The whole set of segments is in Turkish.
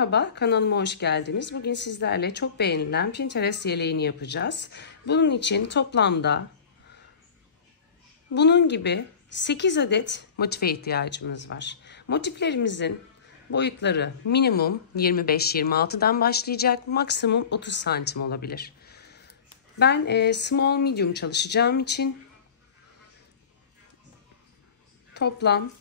Merhaba, kanalıma hoş geldiniz. Bugün sizlerle çok beğenilen Pinterest yeleğini yapacağız. Bunun için toplamda bunun gibi 8 adet motife ihtiyacımız var. Motiflerimizin boyutları minimum 25-26'dan başlayacak, maksimum 30 santim olabilir. Ben small medium çalışacağım için toplam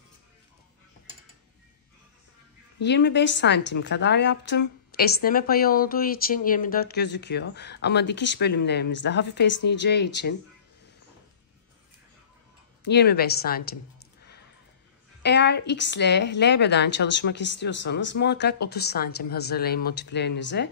25 santim kadar yaptım. Esneme payı olduğu için 24 gözüküyor. Ama dikiş bölümlerimizde hafif esneyeceği için 25 santim. Eğer X ile L beden çalışmak istiyorsanız muhakkak 30 santim hazırlayın motiflerinize.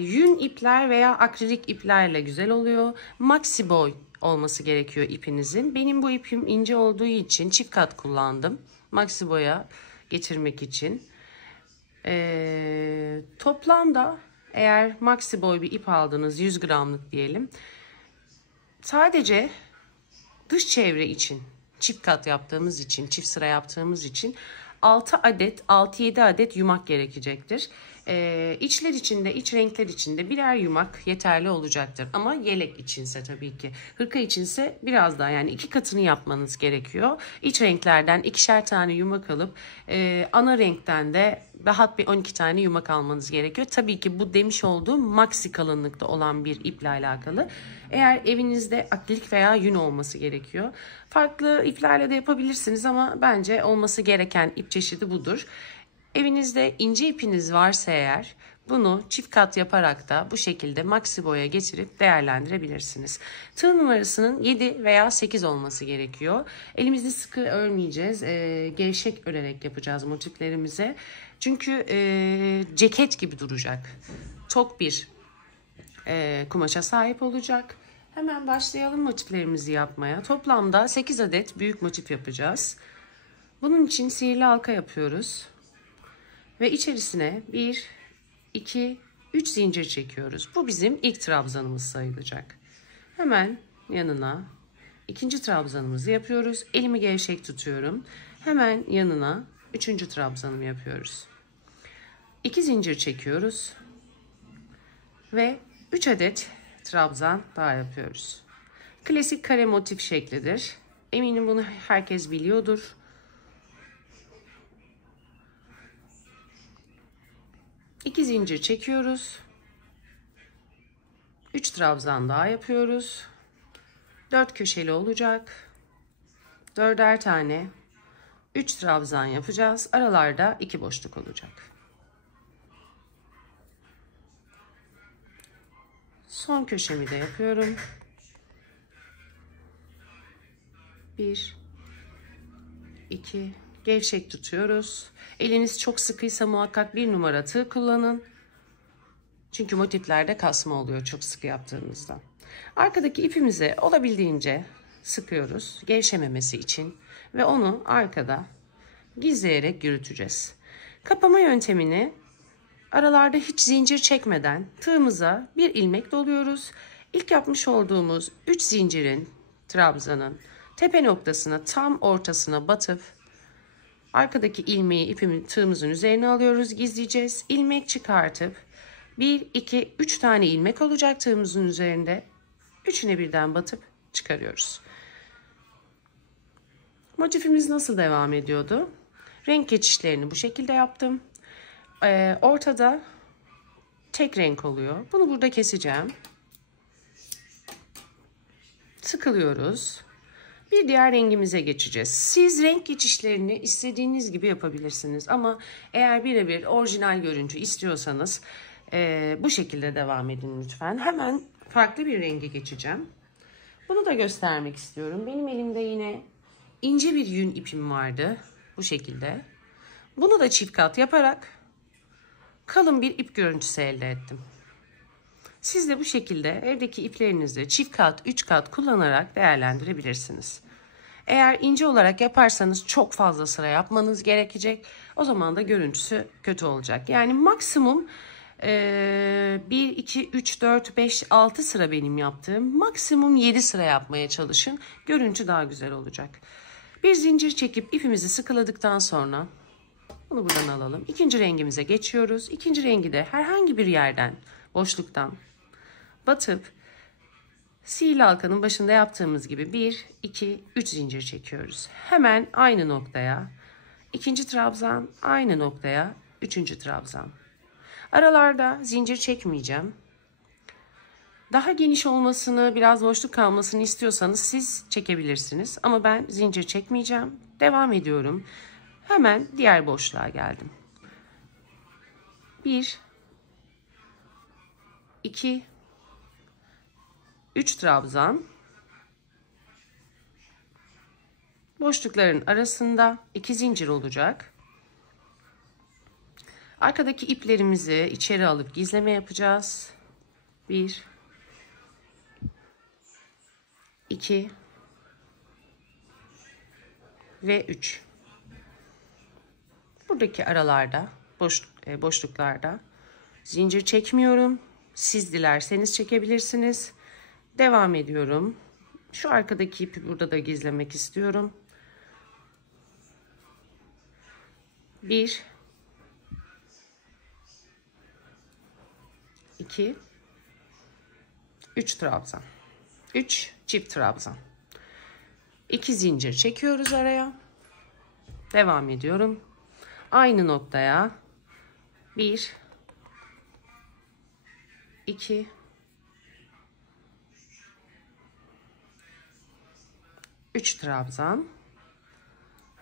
Yün ipler veya akrilik iplerle güzel oluyor. Maxi boy olması gerekiyor ipinizin. Benim bu ipim ince olduğu için çift kat kullandım. Maxi boya getirmek için. Toplamda eğer maxi boy bir ip aldınız, 100 gramlık diyelim, sadece dış çevre için çift kat yaptığımız için, çift sıra yaptığımız için 6-7 adet yumak gerekecektir. İçler içinde, iç renkler içinde birer yumak yeterli olacaktır. Ama yelek içinse tabii ki. Hırka içinse biraz daha, yani 2 katını yapmanız gerekiyor. İç renklerden 2'şer tane yumak alıp ana renkten de rahat bir 12 tane yumak almanız gerekiyor. Tabii ki bu demiş olduğum maxi kalınlıkta olan bir iple alakalı. Eğer evinizde akrilik veya yün olması gerekiyor. Farklı iplerle de yapabilirsiniz ama bence olması gereken ip çeşidi budur. Evinizde ince ipiniz varsa eğer bunu çift kat yaparak da bu şekilde maxi boya getirip değerlendirebilirsiniz. Tığ numarasının 7 veya 8 olması gerekiyor. Elimizde sıkı örmeyeceğiz. Gevşek örerek yapacağız motiflerimize. Çünkü ceket gibi duracak. Tok bir kumaşa sahip olacak. Hemen başlayalım motiflerimizi yapmaya. Toplamda 8 adet büyük motif yapacağız. Bunun için sihirli halka yapıyoruz. Ve içerisine 1, 2, 3 zincir çekiyoruz. Bu bizim ilk trabzanımız sayılacak. Hemen yanına ikinci trabzanımızı yapıyoruz. Elimi gevşek tutuyorum. Hemen yanına üçüncü trabzanımı yapıyoruz. 2 zincir çekiyoruz. Ve 3 adet trabzan daha yapıyoruz. Klasik kare motif şeklidir. Eminim bunu herkes biliyordur. 2 zincir çekiyoruz. 3 trabzan daha yapıyoruz. 4 köşeli olacak. 4'er tane 3 trabzan yapacağız. Aralarda 2 boşluk olacak. Son köşemi de yapıyorum. 1, 2, gevşek tutuyoruz. Eliniz çok sıkıysa muhakkak 1 numara tığ kullanın. Çünkü motiflerde kasma oluyor çok sıkı yaptığımızda. Arkadaki ipimizi olabildiğince sıkıyoruz gevşememesi için ve onu arkada gizleyerek yürüteceğiz. Kapama yöntemini aralarda hiç zincir çekmeden tığımıza bir ilmek doluyoruz. İlk yapmış olduğumuz 3 zincirin, trabzanın tepe noktasına, tam ortasına batıp arkadaki ilmeği ipimin tığımızın üzerine alıyoruz, gizleyeceğiz. İlmek çıkartıp 1, 2, 3 tane ilmek olacak tığımızın üzerinde. Üçüne birden batıp çıkarıyoruz. Motifimiz nasıl devam ediyordu? Renk geçişlerini bu şekilde yaptım. Ortada tek renk oluyor. Bunu burada keseceğim. Sıkılıyoruz. Bir diğer rengimize geçeceğiz. Siz renk geçişlerini istediğiniz gibi yapabilirsiniz. Ama eğer birebir orijinal görüntü istiyorsanız bu şekilde devam edin lütfen. Hemen farklı bir renge geçeceğim. Bunu da göstermek istiyorum. Benim elimde yine ince bir yün ipim vardı. Bu şekilde. Bunu da çift kat yaparak kalın bir ip görüntüsü elde ettim. Siz de bu şekilde evdeki iplerinizi çift kat, 3 kat kullanarak değerlendirebilirsiniz. Eğer ince olarak yaparsanız çok fazla sıra yapmanız gerekecek. O zaman da görüntüsü kötü olacak. Yani maksimum 1, 2, 3, 4, 5, 6 sıra benim yaptığım. Maksimum 7 sıra yapmaya çalışın. Görüntü daha güzel olacak. Bir zincir çekip ipimizi sıkıladıktan sonra Bunu buradan alalım. İkinci rengimize geçiyoruz. İkinci rengi de herhangi bir yerden, boşluktan batıp sihirli halkanın başında yaptığımız gibi 1, 2, 3 zincir çekiyoruz. Hemen aynı noktaya ikinci trabzan, aynı noktaya üçüncü trabzan. Aralarda zincir çekmeyeceğim. Daha geniş olmasını, biraz boşluk kalmasını istiyorsanız siz çekebilirsiniz. Ama ben zincir çekmeyeceğim. Devam ediyorum. Hemen diğer boşluğa geldim. 1, 2, 3 trabzan. Boşlukların arasında 2 zincir olacak. Arkadaki iplerimizi içeri alıp gizleme yapacağız. 1, 2 ve 3. Buradaki aralarda, boşluklarda zincir çekmiyorum. Siz dilerseniz çekebilirsiniz. Devam ediyorum. Şu arkadaki ipi burada da gizlemek istiyorum. 1, 2, 3 trabzan. 3 çift trabzan. 2 zincir çekiyoruz araya. Devam ediyorum. Aynı noktaya 1, 2, 3 trabzan.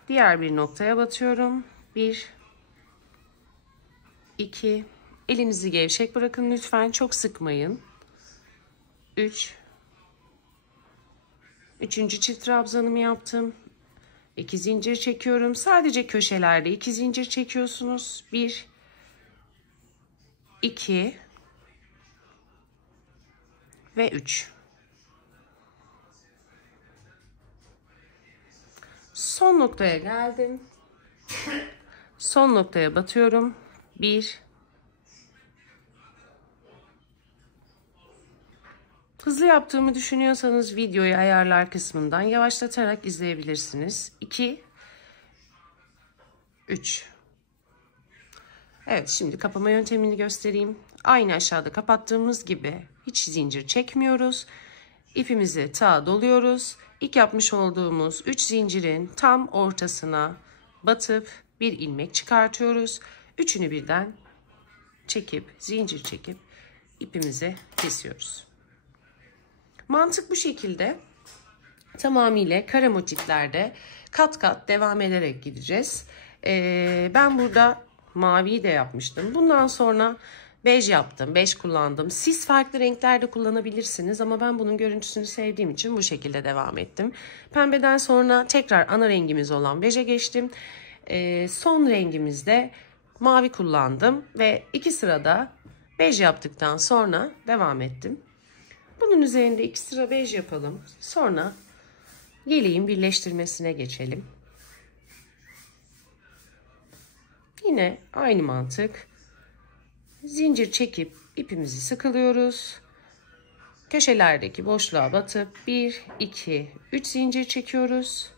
Diğer bir noktaya batıyorum. 1, 2, elinizi gevşek bırakın lütfen, çok sıkmayın. 3, üçüncü çift trabzanımı yaptım. 2 zincir çekiyorum. Sadece köşelerde 2 zincir çekiyorsunuz. 1, 2 ve 3. Son noktaya geldim. Son noktaya batıyorum. 1. Hızlı yaptığımı düşünüyorsanız videoyu ayarlar kısmından yavaşlatarak izleyebilirsiniz. 2, 3. Evet, şimdi kapama yöntemini göstereyim. Aynı aşağıda kapattığımız gibi hiç zincir çekmiyoruz. İpimizi tığa doluyoruz. İlk yapmış olduğumuz 3 zincirin tam ortasına batıp bir ilmek çıkartıyoruz. Üçünü birden çekip, zincir çekip ipimizi kesiyoruz. Mantık bu şekilde. Tamamıyla kare motiflerde kat kat devam ederek gideceğiz. Ben burada maviyi de yapmıştım. Bundan sonra bej yaptım. Bej kullandım. Siz farklı renklerde kullanabilirsiniz ama ben bunun görüntüsünü sevdiğim için bu şekilde devam ettim. Pembeden sonra tekrar ana rengimiz olan beje geçtim. Son rengimizde mavi kullandım ve 2 sırada bej yaptıktan sonra devam ettim. Bunun üzerinde 2 sıra bej yapalım. Sonra yeleğin birleştirmesine geçelim. Yine aynı mantık. Zincir çekip ipimizi sıkılıyoruz. Köşelerdeki boşluğa batıp 1, 2, 3 zincir çekiyoruz.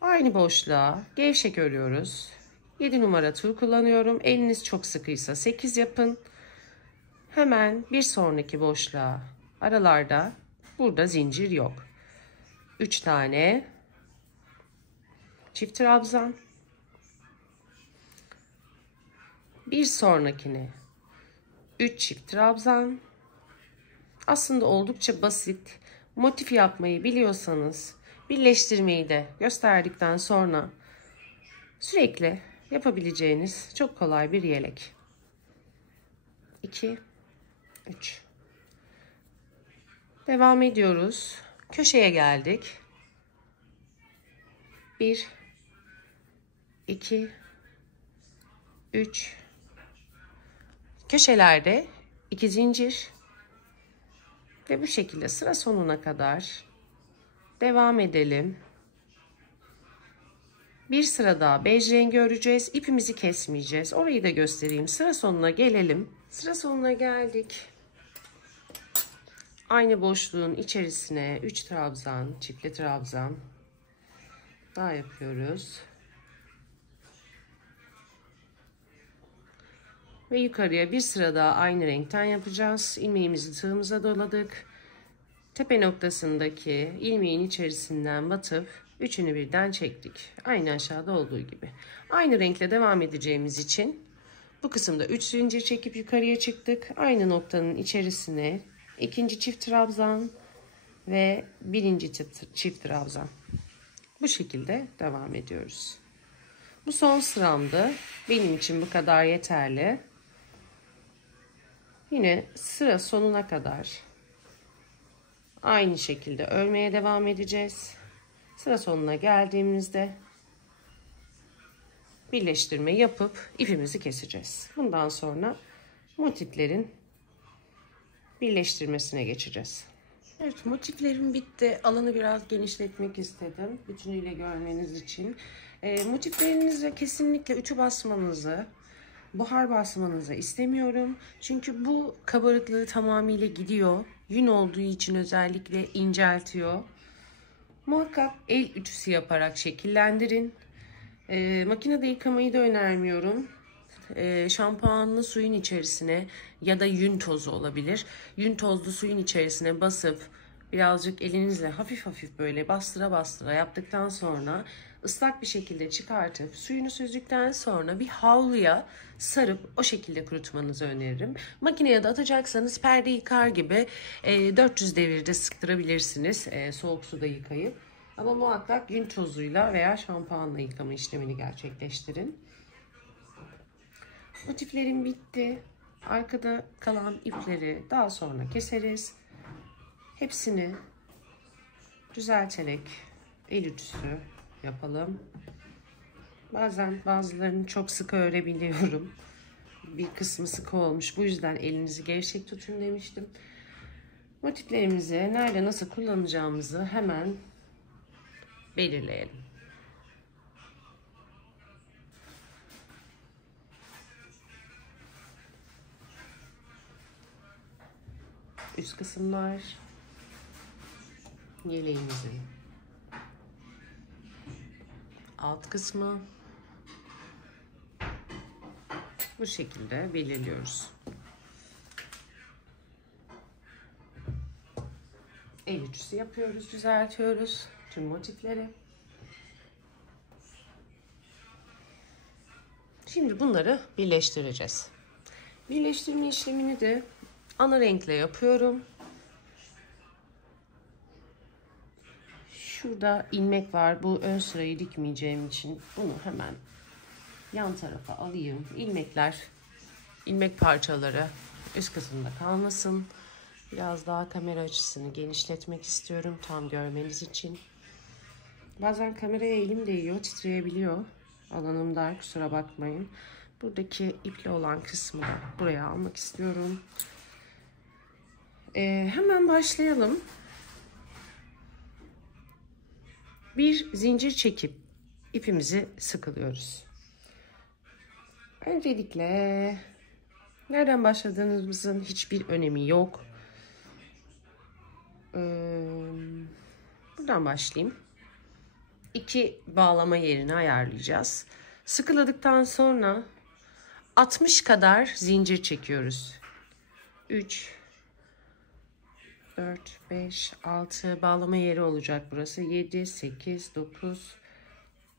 Aynı boşluğa gevşek örüyoruz. 7 numara tığ kullanıyorum. Eliniz çok sıkıysa 8 yapın. Hemen bir sonraki boşluğa, aralarda burada zincir yok. 3 tane çift trabzan. Bir sonrakine 3 çift trabzan. Aslında oldukça basit. Motif yapmayı biliyorsanız, birleştirmeyi de gösterdikten sonra sürekli yapabileceğiniz çok kolay bir yelek. 2, 3. Devam ediyoruz. Köşeye geldik. 1, 2, 3. Köşelerde 2 zincir ve bu şekilde sıra sonuna kadar devam edelim. Bir sıra daha bej rengi öreceğiz. İpimizi kesmeyeceğiz. Orayı da göstereyim. Sıra sonuna gelelim. Sıra sonuna geldik. Aynı boşluğun içerisine 3 trabzan, çiftli trabzan daha yapıyoruz. Ve yukarıya bir sıra daha aynı renkten yapacağız. İlmeğimizi tığımıza doladık. Tepe noktasındaki ilmeğin içerisinden batıp üçünü birden çektik. Aynı aşağıda olduğu gibi. Aynı renkle devam edeceğimiz için bu kısımda 3 zincir çekip yukarıya çıktık. Aynı noktanın içerisine ikinci çift trabzan ve birinci çift trabzan. Bu şekilde devam ediyoruz. Bu son sıramdı. Benim için bu kadar yeterli. Yine sıra sonuna kadar aynı şekilde örmeye devam edeceğiz. Sıra sonuna geldiğimizde birleştirme yapıp ipimizi keseceğiz. Bundan sonra motiflerin birleştirmesine geçeceğiz. Evet, motiflerim bitti. Alanı biraz genişletmek istedim. Bütünüyle görmeniz için. Motiflerinize kesinlikle ütü basmanızı, buhar basmanızı istemiyorum. Çünkü bu kabarıklığı tamamıyla gidiyor. Yün olduğu için özellikle inceltiyor. Muhakkak el ütüsü yaparak şekillendirin. Makinede yıkamayı da önermiyorum. Şampuanlı suyun içerisine ya da yün tozu olabilir. Yün tozlu suyun içerisine basıp birazcık elinizle hafif hafif böyle bastıra bastıra yaptıktan sonra ıslak bir şekilde çıkartıp suyunu süzdükten sonra bir havluya sarıp o şekilde kurutmanızı öneririm. Makineye de atacaksanız perde yıkar gibi 400 devirde sıktırabilirsiniz soğuk suda yıkayıp. Ama muhakkak yün tozuyla veya şampuanla yıkama işlemini gerçekleştirin. Motiflerim bitti. Arkada kalan ipleri daha sonra keseriz. Hepsini düzelterek el ütüsü yapalım. Bazen bazılarını çok sıkı örebiliyorum. Bir kısmı sıkı olmuş. Bu yüzden elinizi gevşek tutun demiştim. Motiflerimizi nerede nasıl kullanacağımızı hemen belirleyelim. Üst kısımlar, yeleğimizin alt kısmı bu şekilde belirliyoruz. El ütüsü yapıyoruz, düzeltiyoruz tüm motifleri. Şimdi bunları birleştireceğiz. Birleştirme işlemini de ana renkle yapıyorum. Şurada ilmek var. Bu ön sırayı dikmeyeceğim için bunu hemen yan tarafa alayım. İlmek parçaları üst kısımda kalmasın. Biraz daha kamera açısını genişletmek istiyorum tam görmeniz için. Bazen kameraya elim değiyor, titreyebiliyor. Alanım dar, kusura bakmayın. Buradaki ipli olan kısmı da buraya almak istiyorum. Hemen başlayalım. Bir zincir çekip ipimizi sıkılıyoruz. Öncelikle nereden başladığımızın hiçbir önemi yok. Buradan başlayayım. 2 bağlama yerini ayarlayacağız. Sıkıladıktan sonra 60 kadar zincir çekiyoruz. 3 4 5 6 bağlama yeri olacak burası. 7 8 9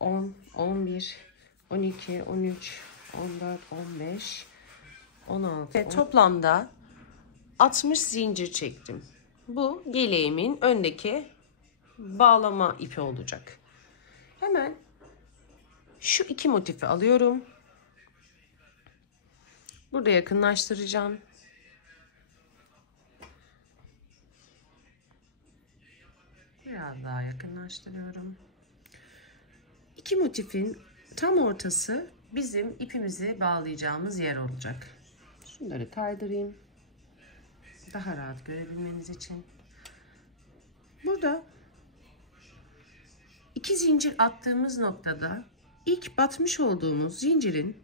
10 11 12 13 14 15 16 ve toplamda 60 zincir çektim. Bu yeleğimin öndeki bağlama ipi olacak. Hemen şu iki motifi alıyorum. Burada yakınlaştıracağım. Biraz daha yakınlaştırıyorum. İki motifin tam ortası bizim ipimizi bağlayacağımız yer olacak. Şunları kaydırayım. Daha rahat görebilmeniz için. Burada iki zincir attığımız noktada ilk yapmış olduğumuz zincirin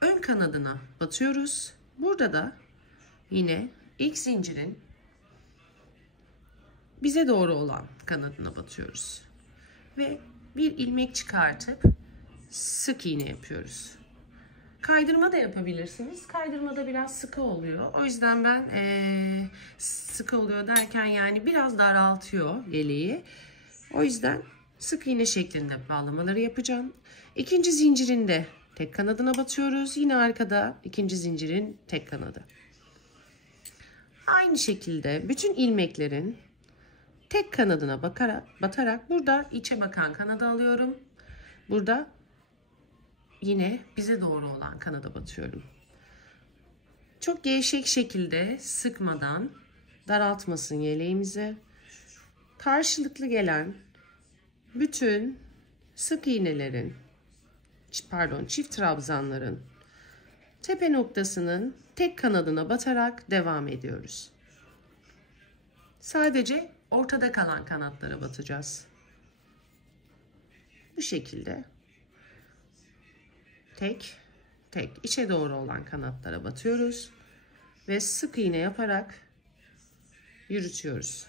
ön kanadına batıyoruz. Burada da yine ilk zincirin bize doğru olan kanadına batıyoruz. Ve bir ilmek çıkartıp sık iğne yapıyoruz. Kaydırma da yapabilirsiniz. Kaydırma da biraz sıkı oluyor. O yüzden ben sıkı oluyor derken yani biraz daraltıyor yeleği. O yüzden sık iğne şeklinde bağlamaları yapacağım. İkinci zincirinde tek kanadına batıyoruz. Yine arkada ikinci zincirin tek kanadı. Aynı şekilde bütün ilmeklerin tek kanadına batarak burada içe bakan kanadı alıyorum. Burada yine bize doğru olan kanada batıyorum. Çok gevşek şekilde sıkmadan daraltmasın yeleğimizi. Karşılıklı gelen bütün sık iğnelerin, çift trabzanların tepe noktasının tek kanadına batarak devam ediyoruz. Sadece ortada kalan kanatlara batacağız. Bu şekilde tek içe doğru olan kanatlara batıyoruz ve sık iğne yaparak yürütüyoruz.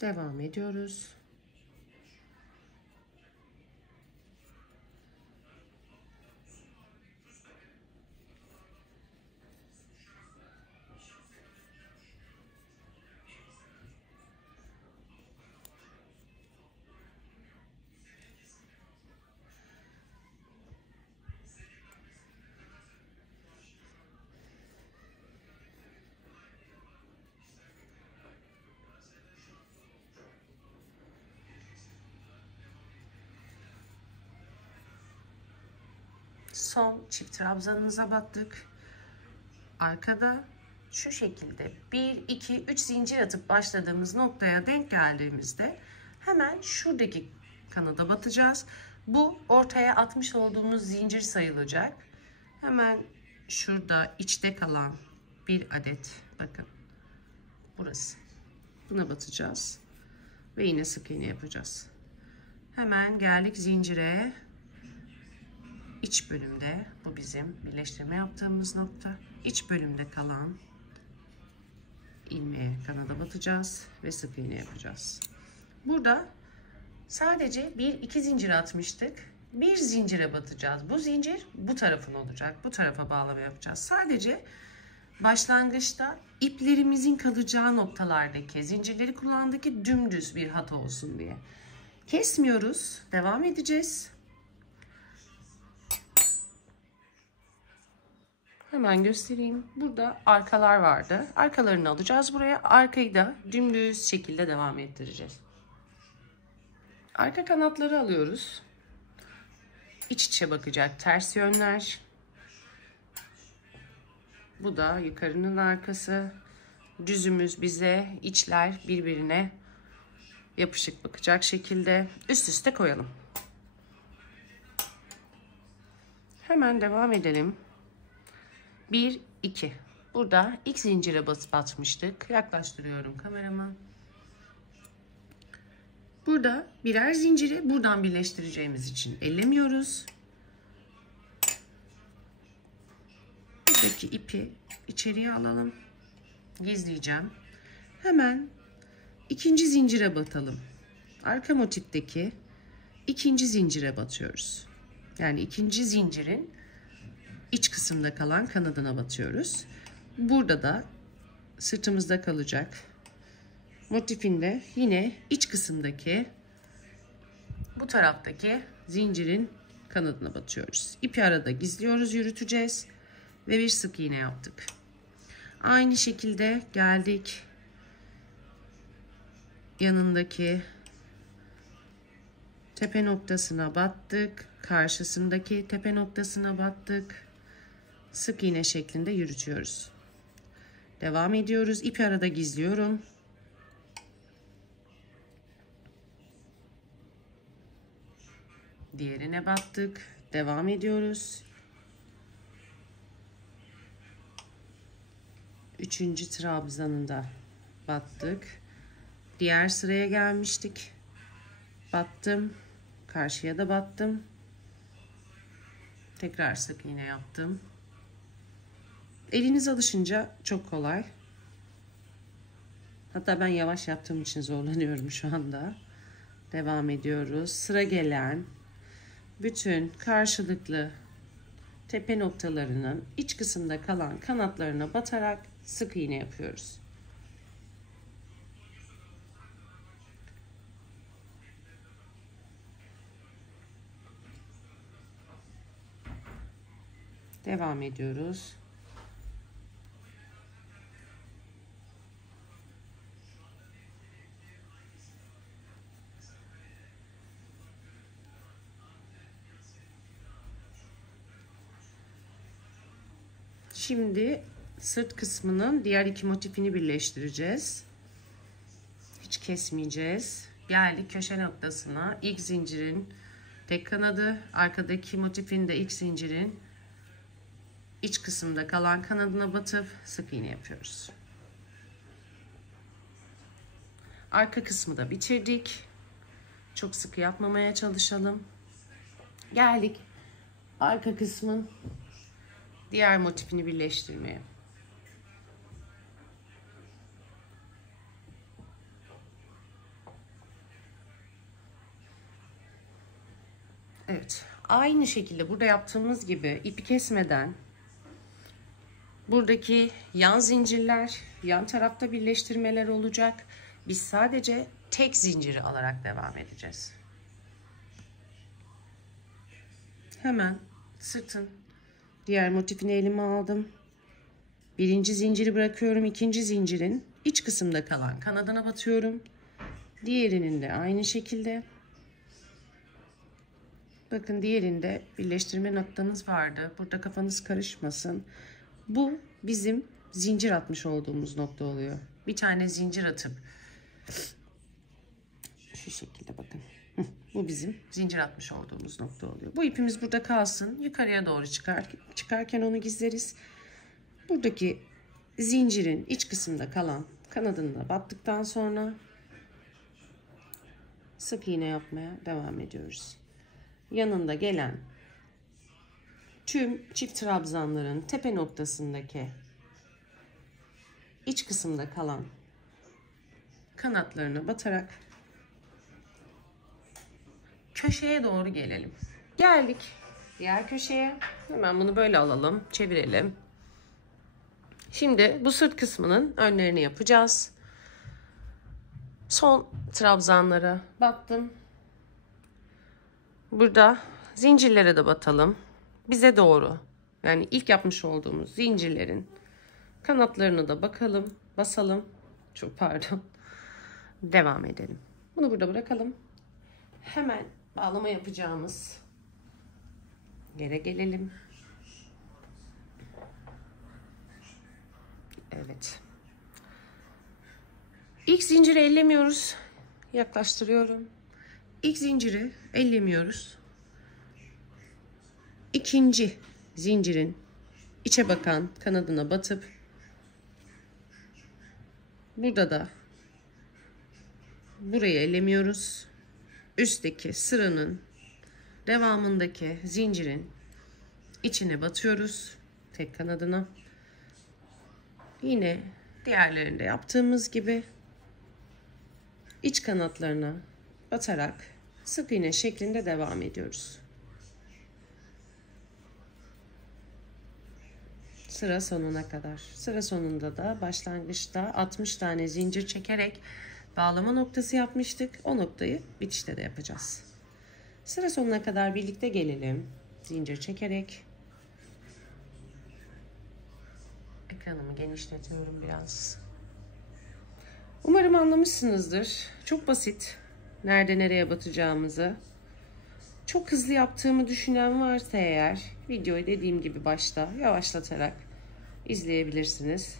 Devam ediyoruz. Son çift trabzanımıza battık. Arkada şu şekilde 1, 2, 3 zincir atıp başladığımız noktaya denk geldiğimizde hemen şuradaki kanada batacağız. Bu ortaya atmış olduğumuz zincir sayılacak. Hemen şurada içte kalan bir adet, bakın burası. Buna batacağız ve yine sık iğne yapacağız. Hemen geldik zincire. İç bölümde, bu bizim birleştirme yaptığımız nokta. İç bölümde kalan ilmeğe kanada batacağız ve sık iğne yapacağız. Burada sadece 1-2 zincir atmıştık. Bir zincire batacağız. Bu zincir bu tarafın olacak. Bu tarafa bağlama yapacağız. Sadece başlangıçta iplerimizin kalacağı noktalardaki zincirleri kullandık ki dümdüz bir hat olsun diye. Kesmiyoruz. Devam edeceğiz. Hemen göstereyim. Burada arkalar vardı. Arkalarını alacağız buraya. Arkayı da dümdüz şekilde devam ettireceğiz. Arka kanatları alıyoruz. İç içe bakacak ters yönler. Bu da yukarının arkası. Düzümüz bize, içler birbirine yapışık bakacak şekilde üst üste koyalım. Hemen devam edelim. 1, 2. Burada ilk zincire batmıştık. Yaklaştırıyorum kamerama. Burada birer zinciri buradan birleştireceğimiz için ellemiyoruz. Buradaki ipi içeriye alalım. Gizleyeceğim. Hemen ikinci zincire batalım. Arka motifteki ikinci zincire batıyoruz. Yani ikinci zincirin iç kısımda kalan kanadına batıyoruz. Burada da sırtımızda kalacak motifinde yine iç kısımdaki bu taraftaki zincirin kanadına batıyoruz. İpi arada gizliyoruz, yürüteceğiz ve bir sık iğne yaptık. Aynı şekilde geldik yanındaki tepe noktasına battık, karşısındaki tepe noktasına battık. Sık iğne şeklinde yürütüyoruz. Devam ediyoruz. İpi arada gizliyorum. Diğerine battık. Devam ediyoruz. Üçüncü trabzanında battık. Diğer sıraya gelmiştik. Battım. Karşıya da battım. Tekrar sık iğne yaptım. Eliniz alışınca çok kolay. Hatta ben yavaş yaptığım için zorlanıyorum şu anda. devam ediyoruz. Sıra gelen bütün karşılıklı tepe noktalarının iç kısımda kalan kanatlarına batarak sık iğne yapıyoruz. Devam ediyoruz. Şimdi sırt kısmının diğer iki motifini birleştireceğiz. Hiç kesmeyeceğiz. Geldik köşe noktasına. İlk zincirin tek kanadı, arkadaki motifin de ilk zincirin iç kısımda kalan kanadına batıp sık iğne yapıyoruz. Arka kısmı da bitirdik. Çok sıkı yapmamaya çalışalım. Geldik arka kısmın diğer motifini birleştirmeye. Evet, aynı şekilde burada yaptığımız gibi ipi kesmeden buradaki yan zincirler, yan tarafta birleştirmeler olacak. Biz sadece tek zinciri alarak devam edeceğiz. Hemen sırtın diğer motifini elime aldım. Birinci zinciri bırakıyorum. İkinci zincirin iç kısımda kalan kanadına batıyorum. Diğerinin de aynı şekilde. Bakın diğerinde birleştirme noktamız vardı. Burada kafanız karışmasın. Bu bizim zincir atmış olduğumuz nokta oluyor. Bir tane zincir atıp şu şekilde bakın. Bu bizim zincir atmış olduğumuz nokta oluyor. Bu ipimiz burada kalsın. Yukarıya doğru çıkarken onu gizleriz. Buradaki zincirin iç kısımda kalan kanadına battıktan sonra sık iğne yapmaya devam ediyoruz. Yanında gelen tüm çift trabzanların tepe noktasındaki iç kısımda kalan kanatlarına batarak köşeye doğru gelelim. Geldik diğer köşeye. Hemen bunu böyle alalım, çevirelim. Şimdi bu sırt kısmının önlerini yapacağız. Son trabzanlara battım. Burada zincirlere de batalım. Bize doğru, yani ilk yapmış olduğumuz zincirlerin kanatlarına da basalım. Çok pardon. Devam edelim. Bunu burada bırakalım. Hemen bağlama yapacağımız yere gelelim. Evet. İlk zinciri ellemiyoruz. Yaklaştırıyorum. İlk zinciri ellemiyoruz. İkinci zincirin içe bakan kanadına batıp burada da burayı ellemiyoruz. Üstteki sıranın devamındaki zincirin içine batıyoruz. Tek kanadına. Yine diğerlerinde yaptığımız gibi iç kanatlarına batarak sık iğne şeklinde devam ediyoruz. Sıra sonuna kadar. Sıra sonunda da başlangıçta 60 tane zincir çekerek bağlama noktası yapmıştık. O noktayı bitişte de yapacağız. Sıra sonuna kadar birlikte gelelim. Zincir çekerek. Ekranımı genişletiyorum biraz. Umarım anlamışsınızdır. Çok basit. Nerede nereye batacağımızı. Çok hızlı yaptığımı düşünen varsa eğer videoyu dediğim gibi başta yavaşlatarak izleyebilirsiniz.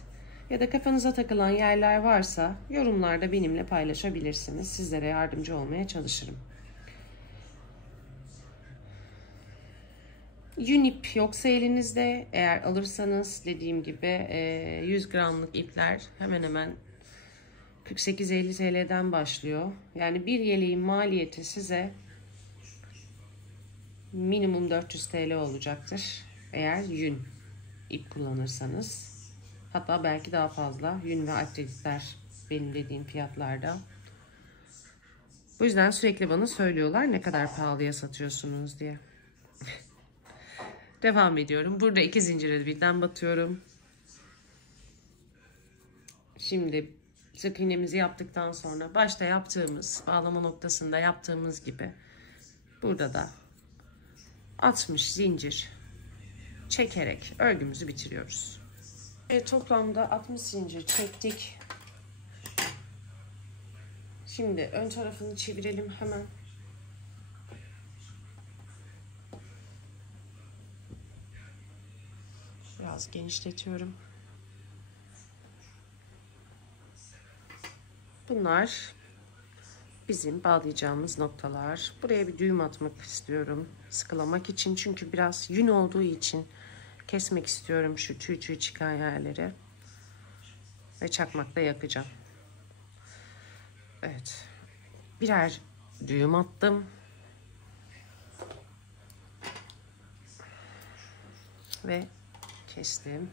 Ya da kafanıza takılan yerler varsa yorumlarda benimle paylaşabilirsiniz. Sizlere yardımcı olmaya çalışırım. Yün ip yoksa elinizde eğer alırsanız dediğim gibi 100 gramlık ipler hemen hemen 48-50 TL'den başlıyor. Yani bir yeleğin maliyeti size minimum 400 TL olacaktır. Eğer yün ip kullanırsanız. Hatta belki daha fazla yün ve akrilikler benim dediğim fiyatlarda. Bu yüzden sürekli bana söylüyorlar ne kadar pahalıya satıyorsunuz diye. Devam ediyorum. Burada 2 zincire birden batıyorum. Şimdi sık iğnemizi yaptıktan sonra başta yaptığımız bağlama noktasında yaptığımız gibi burada da 60 zincir çekerek örgümüzü bitiriyoruz. Toplamda 60 zincir çektik. Şimdi ön tarafını çevirelim hemen. Biraz genişletiyorum. Bunlar bizim bağlayacağımız noktalar. Buraya bir düğüm atmak istiyorum. Sıkılamak için, çünkü biraz yün olduğu için kesmek istiyorum şu tüy çıkan yerleri. Ve çakmakla yakacağım. Evet. Birer düğüm attım. Ve kestim.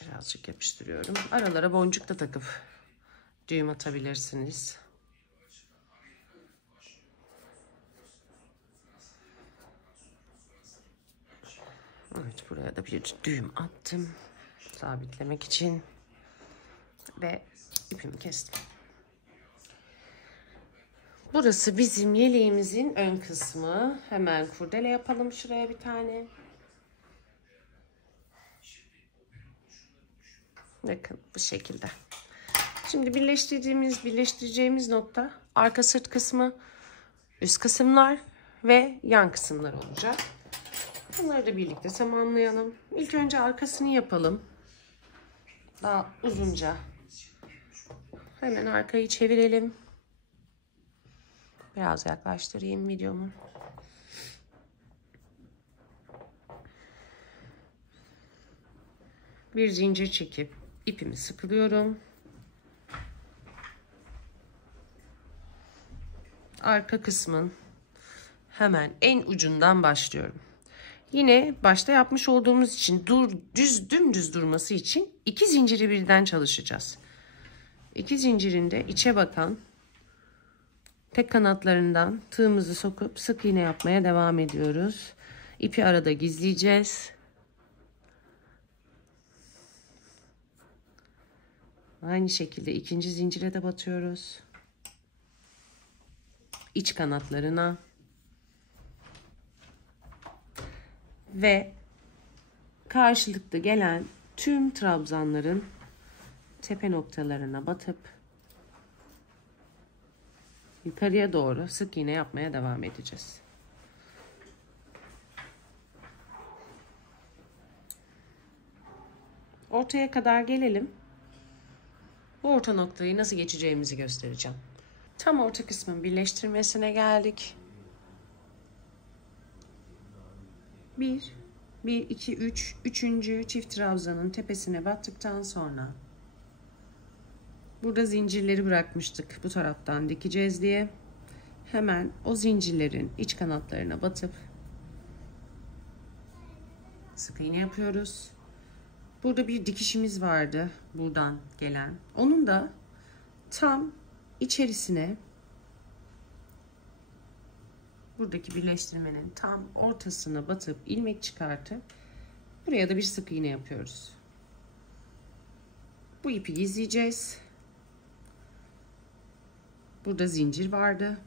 Birazcık yapıştırıyorum. Aralara boncuk da takıp düğüm atabilirsiniz. Evet, buraya da bir düğüm attım. Sabitlemek için. Ve ipimi kestim. Burası bizim yeleğimizin ön kısmı. Hemen kurdele yapalım şuraya bir tane. Bakın bu şekilde. Şimdi birleştireceğimiz nokta arka sırt kısmı, üst kısımlar ve yan kısımlar olacak. Bunları da birlikte tamamlayalım. İlk önce arkasını yapalım. Daha uzunca. Hemen arkayı çevirelim. Biraz yaklaştırayım videomu. Bir zincir çekip ipimi sıkılıyorum. Arka kısmın hemen en ucundan başlıyorum. Yine başta yapmış olduğumuz için dümdüz durması için 2 zinciri birden çalışacağız. 2 zincirin de içe bakan tek kanatlarından tığımızı sokup sık iğne yapmaya devam ediyoruz. İpi arada gizleyeceğiz. Aynı şekilde ikinci zincire de batıyoruz. İç kanatlarına ve karşılıklı gelen tüm trabzanların tepe noktalarına batıp yukarıya doğru sık iğne yapmaya devam edeceğiz. Ortaya kadar gelelim. Bu orta noktayı nasıl geçeceğimizi göstereceğim. Tam orta kısmın birleştirmesine geldik. 1, 2, 3. Üçüncü çift trabzanın tepesine battıktan sonra burada zincirleri bırakmıştık bu taraftan dikeceğiz diye. Hemen o zincirlerin iç kanatlarına batıp sık iğne yapıyoruz. Burada bir dikişimiz vardı buradan gelen. Onun da tam içerisine, buradaki birleştirmenin tam ortasına batıp ilmek çıkartıp buraya da bir sık iğne yapıyoruz. Bu ipi gizleyeceğiz. Burada zincir vardı.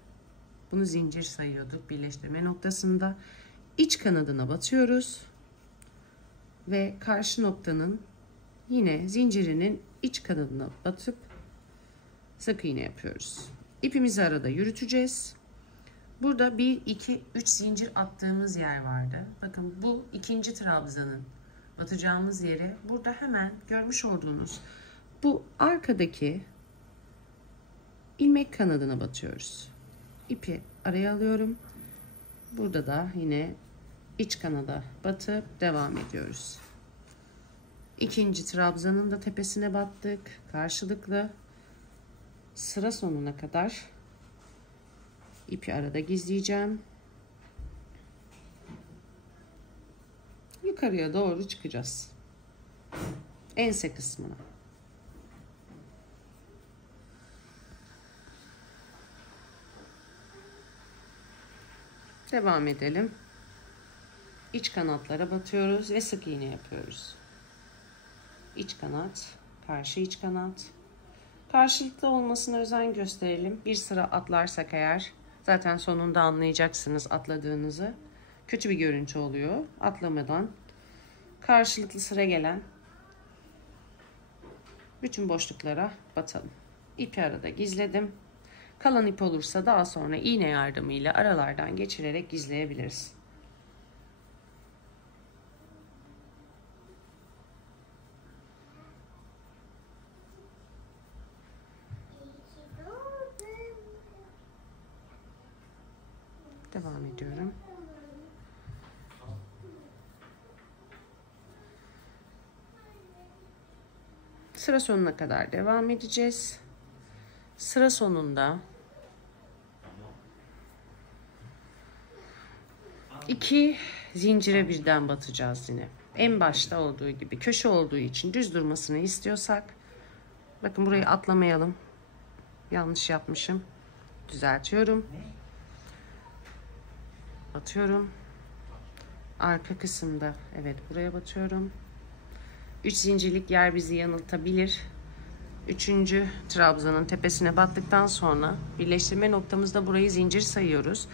Bunu zincir sayıyorduk birleştirme noktasında. İç kanadına batıyoruz. Ve karşı noktanın yine zincirinin iç kanadına batıp sık iğne yapıyoruz. İpimizi arada yürüteceğiz. Burada 1, 2, 3 zincir attığımız yer vardı. Bakın bu ikinci trabzanın batacağımız yere burada hemen görmüş olduğunuz bu arkadaki ilmek kanadına batıyoruz. İpi araya alıyorum. Burada da yine iç kanada batıp devam ediyoruz. İkinci trabzanın da tepesine battık. Karşılıklı sıra sonuna kadar ipi arada gizleyeceğim. Yukarıya doğru çıkacağız. Ense kısmına. Devam edelim. İç kanatlara batıyoruz ve sık iğne yapıyoruz. İç kanat, karşı iç kanat. Karşılıklı olmasına özen gösterelim. Bir sıra atlarsak eğer, zaten sonunda anlayacaksınız atladığınızı. Kötü bir görüntü oluyor. Atlamadan karşılıklı sıra gelen bütün boşluklara batalım. İpi arada gizledim. Kalan ip olursa daha sonra iğne yardımıyla aralardan geçirerek gizleyebiliriz. Devam ediyorum. Sıra sonuna kadar devam edeceğiz. Sıra sonunda 2 zincire birden batacağız yine. En başta olduğu gibi köşe olduğu için düz durmasını istiyorsak, bakın burayı atlamayalım. Yanlış yapmışım. Düzeltiyorum. Batıyorum. Arka kısımda evet buraya batıyorum. 3 zincirlik yer bizi yanıltabilir. 3. trabzanın tepesine battıktan sonra birleştirme noktamızda burayı zincir sayıyoruz.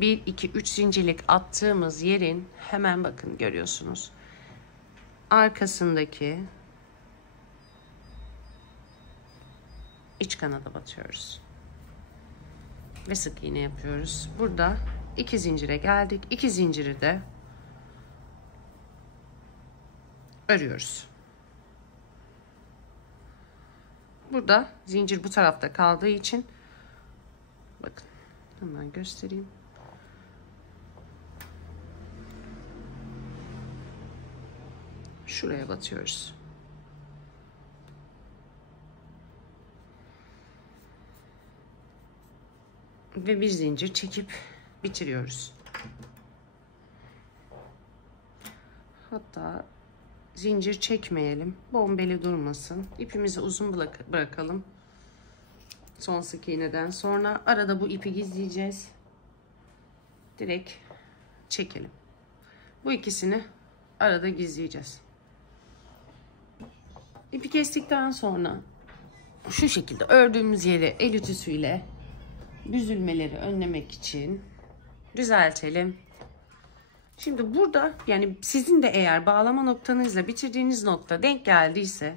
1, 2, 3 zincirlik attığımız yerin hemen bakın görüyorsunuz. Arkasındaki iç kanada batıyoruz. Ve sık iğne yapıyoruz. Burada 2 zincire geldik. 2 zinciri de örüyoruz. Burada zincir bu tarafta kaldığı için bakın hemen göstereyim. Şuraya batıyoruz. Ve bir zincir çekip bitiriyoruz. Hatta zincir çekmeyelim. Bombeli durmasın. İpimizi uzun bırakalım. Son sık iğneden sonra arada bu ipi gizleyeceğiz. Direkt çekelim. Bu ikisini arada gizleyeceğiz. İpi kestikten sonra şu şekilde ördüğümüz yeri el ütüsüyle büzülmeleri önlemek için düzeltelim. Şimdi burada yani sizin de eğer bağlama noktanızla bitirdiğiniz nokta denk geldiyse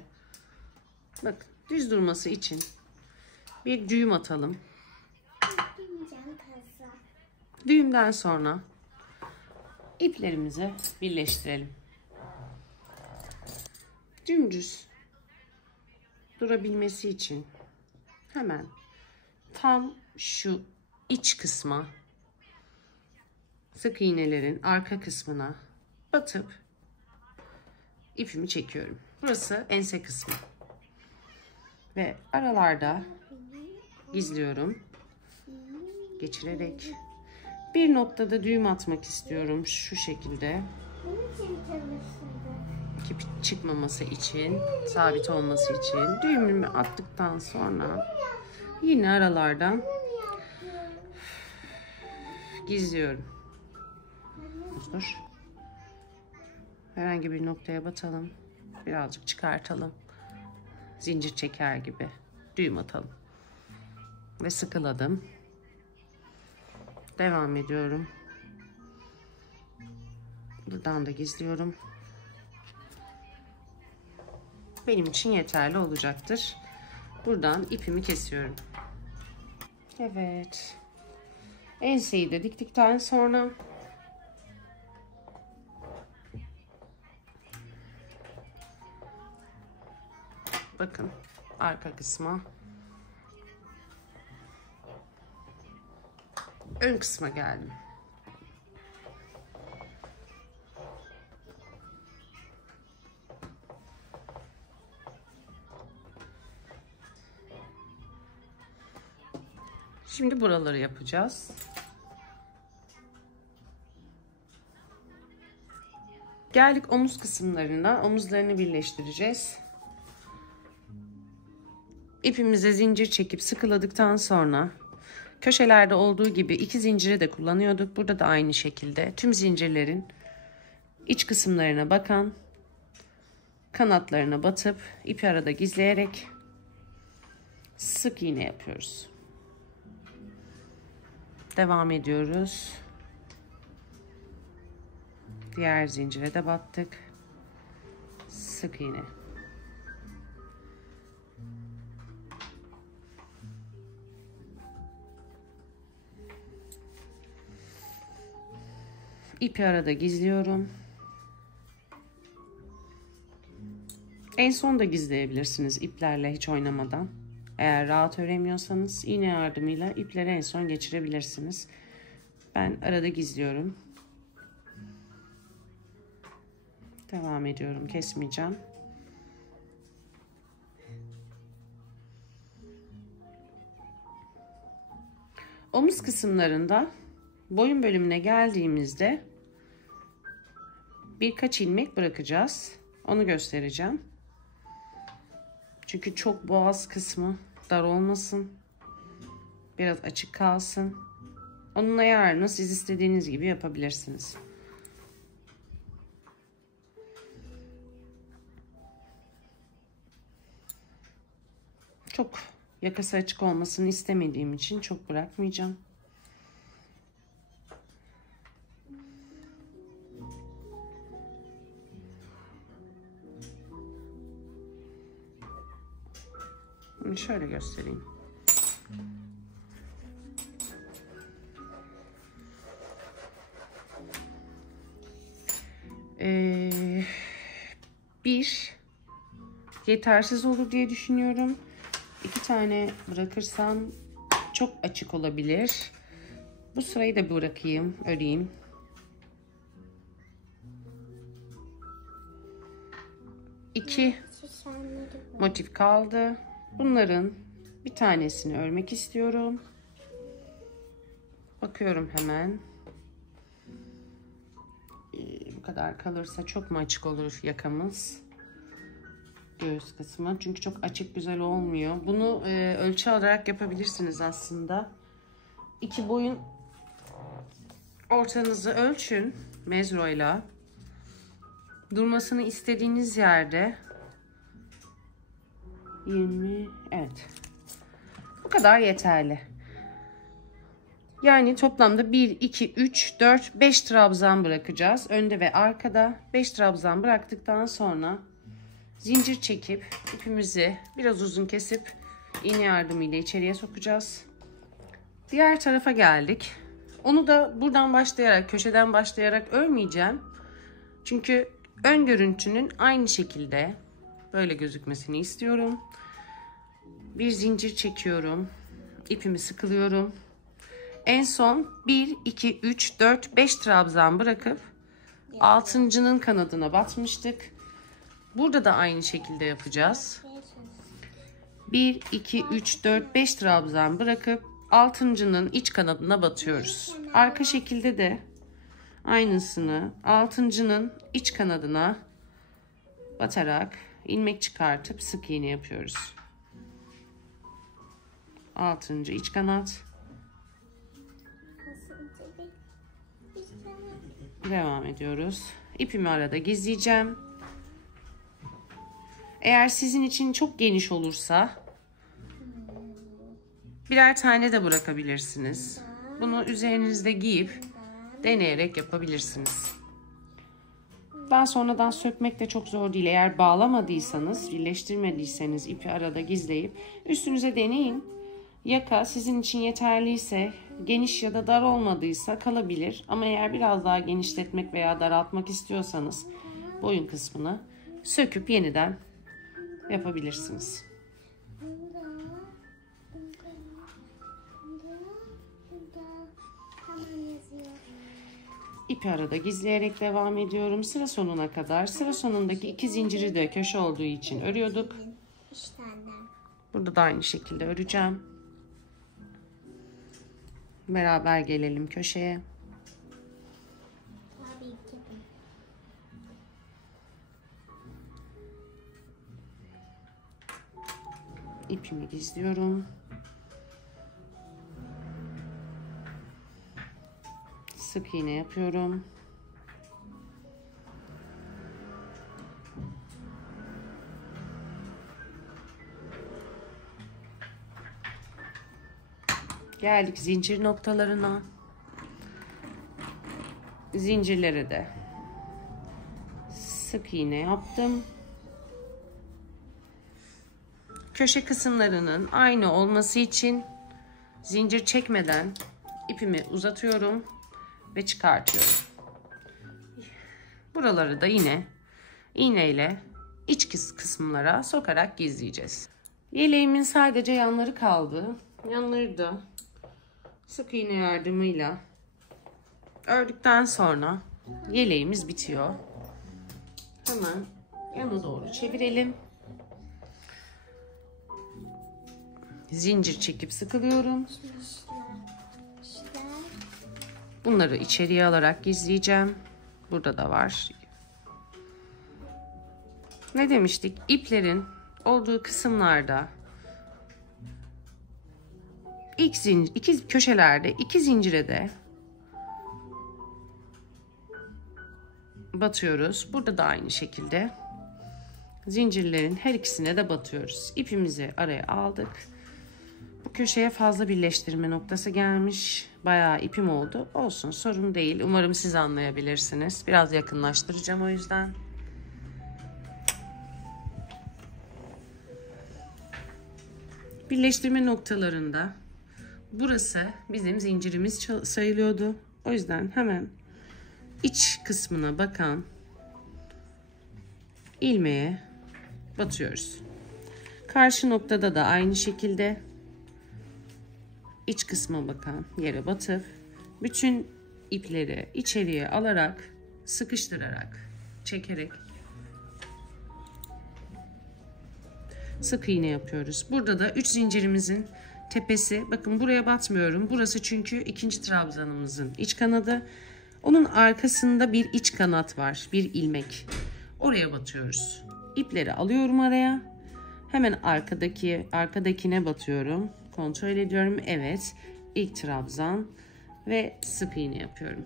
bakın düz durması için bir düğüm atalım. Düğümden sonra iplerimizi birleştirelim. Dümdüz durabilmesi için hemen tam şu iç kısma, sık iğnelerin arka kısmına batıp ipimi çekiyorum. Burası ense kısmı. Ve aralarda gizliyorum. Geçirerek bir noktada düğüm atmak istiyorum şu şekilde. İp çıkmaması için, sabit olması için düğümümü attıktan sonra yine aralardan gizliyorum. Dur. Herhangi bir noktaya batalım. Birazcık çıkartalım. Zincir çeker gibi düğüm atalım. Ve sıkıladım. Devam ediyorum. Buradan da gizliyorum. Benim için yeterli olacaktır. Buradan ipimi kesiyorum. Evet. Enseyi de diktikten sonra bakın arka kısma, ön kısma geldim. Şimdi buraları yapacağız. Geldik omuz kısımlarına. Omuzlarını birleştireceğiz. İpimize zincir çekip sıkıladıktan sonra köşelerde olduğu gibi 2 zinciri de kullanıyorduk. Burada da aynı şekilde tüm zincirlerin iç kısımlarına bakan kanatlarına batıp ipi arada gizleyerek sık iğne yapıyoruz. Devam ediyoruz. Diğer zincire de battık. Sık iğne. İpi arada gizliyorum. En son da gizleyebilirsiniz iplerle hiç oynamadan. Eğer rahat öremiyorsanız iğne yardımıyla ipleri en son geçirebilirsiniz. Ben arada gizliyorum. Devam ediyorum. Kesmeyeceğim. Omuz kısımlarında boyun bölümüne geldiğimizde birkaç ilmek bırakacağız. Onu göstereceğim. Çünkü çok boğaz kısmı dar olmasın. Biraz açık kalsın. Onun ayarını siz istediğiniz gibi yapabilirsiniz. Çok yakası açık olmasını istemediğim için çok bırakmayacağım. Bunu şöyle göstereyim. Bir yetersiz olur diye düşünüyorum. 2 tane bırakırsam çok açık olabilir. Bu sırayı da bırakayım, öreyim. İki motif kaldı. Bunların bir tanesini örmek istiyorum. Bakıyorum hemen. Bu kadar kalırsa çok mu açık olur yakamız? Göğüs kısmı. Çünkü çok açık güzel olmuyor. Bunu ölçü alarak yapabilirsiniz aslında. 2 boyun ortanızı ölçün mezroyla. Durmasını istediğiniz yerde 20, evet. Bu kadar yeterli. Yani toplamda 1, 2, 3, 4, 5 trabzan bırakacağız. Önde ve arkada 5 trabzan bıraktıktan sonra zincir çekip ipimizi biraz uzun kesip iğne yardımıyla içeriye sokacağız. Diğer tarafa geldik. Onu da buradan başlayarak, köşeden başlayarak örmeyeceğim. Çünkü ön görüntünün aynı şekilde böyle gözükmesini istiyorum. Bir zincir çekiyorum. İpimi sıkılıyorum. En son 1, 2, 3, 4, 5 trabzan bırakıp 6.'nın kanadına batmıştık. Burada da aynı şekilde yapacağız. 1, 2, 3, 4, 5 trabzan bırakıp 6.'nın iç kanadına batıyoruz. Arka şekilde de aynısını 6.'nın iç kanadına batarak ilmek çıkartıp sık iğne yapıyoruz. 6. iç kanat. Devam ediyoruz. İpimi arada gizleyeceğim. Eğer sizin için çok geniş olursa birer tane de bırakabilirsiniz. Bunu üzerinizde giyip deneyerek yapabilirsiniz. Daha sonradan sökmek de çok zor değil. Eğer bağlamadıysanız, birleştirmediyseniz ipi arada gizleyip üstünüze deneyin. Yaka sizin için yeterliyse, geniş ya da dar olmadıysa kalabilir. Ama eğer biraz daha genişletmek veya daraltmak istiyorsanız boyun kısmını söküp yeniden yapabilirsiniz. İpi arada gizleyerek devam ediyorum. Sıra sonuna kadar. Sıra sonundaki 2 zinciri de köşe olduğu için örüyorduk. Burada da aynı şekilde öreceğim. Beraber gelelim köşeye. İpimi gizliyorum. Sık iğne yapıyorum. Geldik zincir noktalarına. Zincirlere de sık iğne yaptım. Köşe kısımlarının aynı olması için zincir çekmeden ipimi uzatıyorum ve çıkartıyorum. Buraları da yine iğneyle iç kısımlara sokarak gizleyeceğiz. Yeleğimin sadece yanları kaldı. Yanları da sık iğne yardımıyla ördükten sonra yeleğimiz bitiyor. Hemen yana doğru çevirelim. Zincir çekip sıkılıyorum. Bunları içeriye alarak gizleyeceğim. Burada da var. Ne demiştik? İplerin olduğu kısımlarda iki köşelerde iki zincire de batıyoruz. Burada da aynı şekilde zincirlerin her ikisine de batıyoruz. İpimizi araya aldık. Bu köşeye fazla birleştirme noktası gelmiş. Bayağı ipim oldu. Olsun, sorun değil. Umarım siz anlayabilirsiniz. Biraz yakınlaştıracağım o yüzden. Birleştirme noktalarında burası bizim zincirimiz sayılıyordu. O yüzden hemen iç kısmına bakan ilmeğe batıyoruz. Karşı noktada da aynı şekilde iç kısma bakan yere batıp bütün ipleri içeriye alarak, sıkıştırarak, çekerek sık iğne yapıyoruz. Burada da 3 zincirimizin tepesi, bakın buraya batmıyorum. Burası çünkü ikinci trabzanımızın iç kanadı. Onun arkasında bir iç kanat var, bir ilmek. Oraya batıyoruz. İpleri alıyorum araya. Hemen arkadakine batıyorum. Kontrol ediyorum. Evet, ilk trabzan ve sık iğne yapıyorum.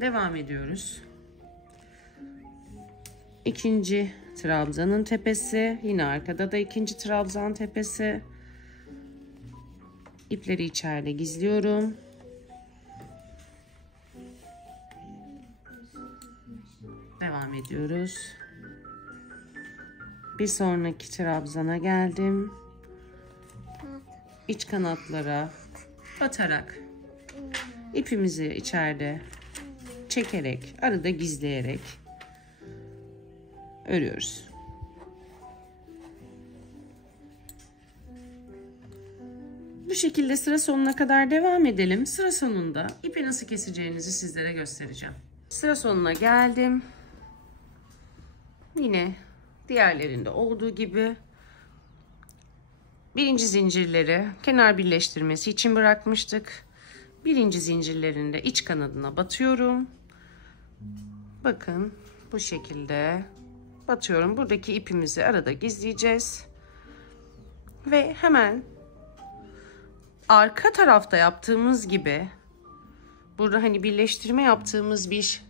Devam ediyoruz. İkinci trabzanın tepesi, yine arkada da ikinci trabzan tepesi. İpleri içeride gizliyorum. Devam ediyoruz. Bir sonraki trabzana geldim. İç kanatlara batarak ipimizi içeride çekerek, arada gizleyerek örüyoruz. Bu şekilde sıra sonuna kadar devam edelim. Sıra sonunda ipi nasıl keseceğinizi sizlere göstereceğim. Sıra sonuna geldim. Yine diğerlerinde olduğu gibi birinci zincirleri kenar birleştirmesi için bırakmıştık. Birinci zincirlerinde iç kanadına batıyorum. Bakın bu şekilde batıyorum. Buradaki ipimizi arada gizleyeceğiz. Ve hemen arka tarafta yaptığımız gibi burada hani birleştirme yaptığımız bir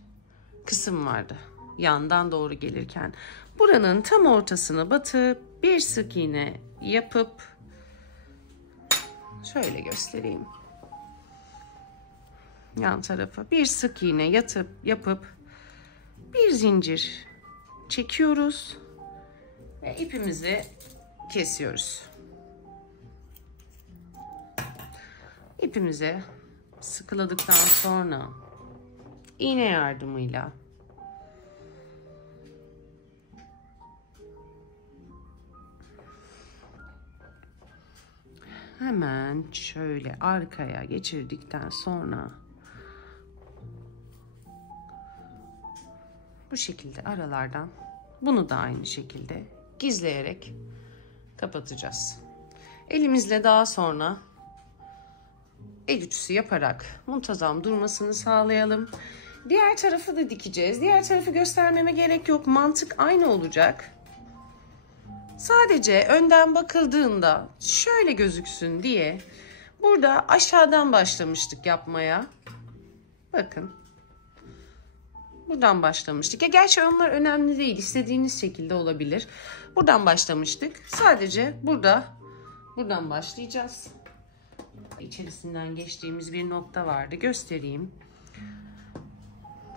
kısım vardı. Yandan doğru gelirken. Buranın tam ortasına batıp bir sık iğne yapıp şöyle göstereyim. Yan tarafa bir sık iğne yapıp bir zincir çekiyoruz ve ipimizi kesiyoruz. İpimizi sıkıladıktan sonra iğne yardımıyla hemen şöyle arkaya geçirdikten sonra bu şekilde aralardan bunu da aynı şekilde gizleyerek kapatacağız. Elimizle daha sonra el ütüsü yaparak muntazam durmasını sağlayalım. Diğer tarafı da dikeceğiz. Diğer tarafı göstermeme gerek yok. Mantık aynı olacak. Sadece önden bakıldığında şöyle gözüksün diye burada aşağıdan başlamıştık yapmaya. Bakın. Buradan başlamıştık. Ya gerçi onlar önemli değil. İstediğiniz şekilde olabilir. Buradan başlamıştık. Sadece buradan başlayacağız. İçerisinden geçtiğimiz bir nokta vardı. Göstereyim.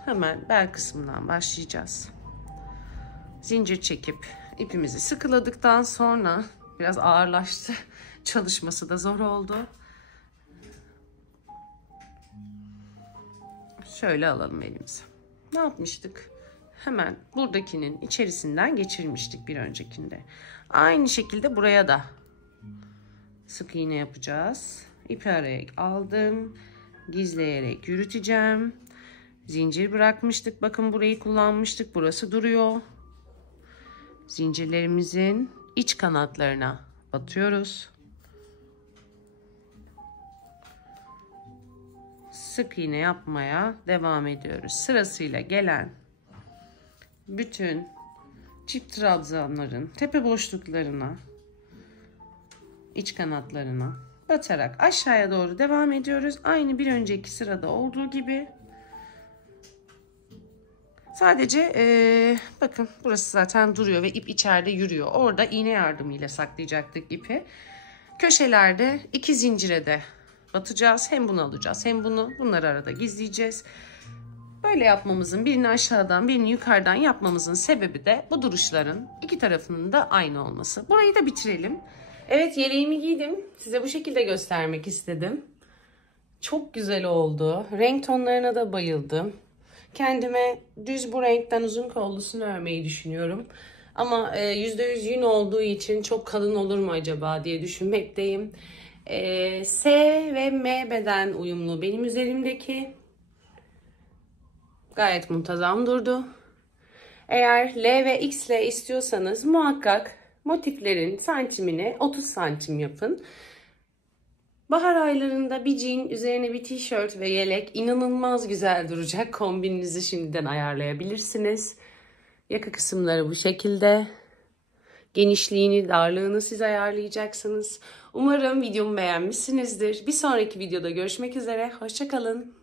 Hemen bel kısmından başlayacağız. Zincir çekip ipimizi sıkıladıktan sonra biraz ağırlaştı. Çalışması da zor oldu. Şöyle alalım elimize. Ne yapmıştık? Hemen buradakinin içerisinden geçirmiştik bir öncekinde. Aynı şekilde buraya da sık iğne yapacağız. İpi araya aldım. Gizleyerek yürüteceğim. Zincir bırakmıştık. Bakın burayı kullanmıştık. Burası duruyor. Zincirlerimizin iç kanatlarına batıyoruz. Sık iğne yapmaya devam ediyoruz. Sırasıyla gelen bütün çift trabzanların tepe boşluklarına, iç kanatlarına batarak aşağıya doğru devam ediyoruz. Aynı bir önceki sırada olduğu gibi. Sadece bakın burası zaten duruyor ve ip içeride yürüyor. Orada iğne yardımıyla saklayacaktık ipi. Köşelerde 2 zincire de batacağız. Hem bunu alacağız hem bunu. Bunları arada gizleyeceğiz. Böyle yapmamızın, birini aşağıdan birini yukarıdan yapmamızın sebebi de bu duruşların iki tarafının da aynı olması. Burayı da bitirelim. Evet, yeleğimi giydim. Size bu şekilde göstermek istedim. Çok güzel oldu. Renk tonlarına da bayıldım. Kendime düz bu renkten uzun kollusunu örmeyi düşünüyorum. Ama %100 yün olduğu için çok kalın olur mu acaba diye düşünmekteyim. S ve M beden uyumlu benim üzerimdeki. Gayet muntazam durdu. Eğer L ve X ile istiyorsanız muhakkak motiflerin santimini 30 santim yapın. Bahar aylarında bir jean, üzerine bir tişört ve yelek inanılmaz güzel duracak. Kombininizi şimdiden ayarlayabilirsiniz. Yaka kısımları bu şekilde. Genişliğini, darlığını siz ayarlayacaksınız. Umarım videomu beğenmişsinizdir. Bir sonraki videoda görüşmek üzere. Hoşça kalın.